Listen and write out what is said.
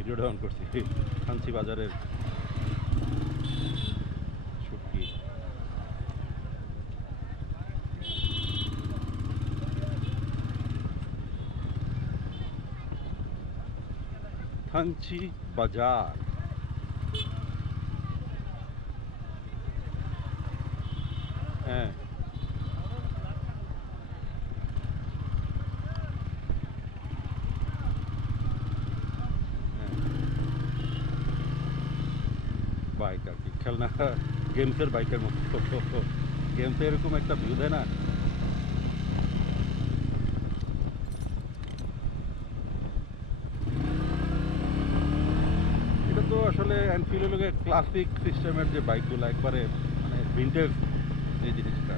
ভিডিওটা অন করছি থানচি বাজারের শুটকি। থানচি বাজার। হ্যাঁ, বাইক আর কি খেলনা, গেমসের বাইকের মতো। গেমসে এরকম একটা ভিউ দেয় না। এটা তো আসলে এনফিল্ডের ক্লাসিক সিস্টেমের যে বাইকগুলো একবারে মানে ভিন্টেজ যে জিনিসটা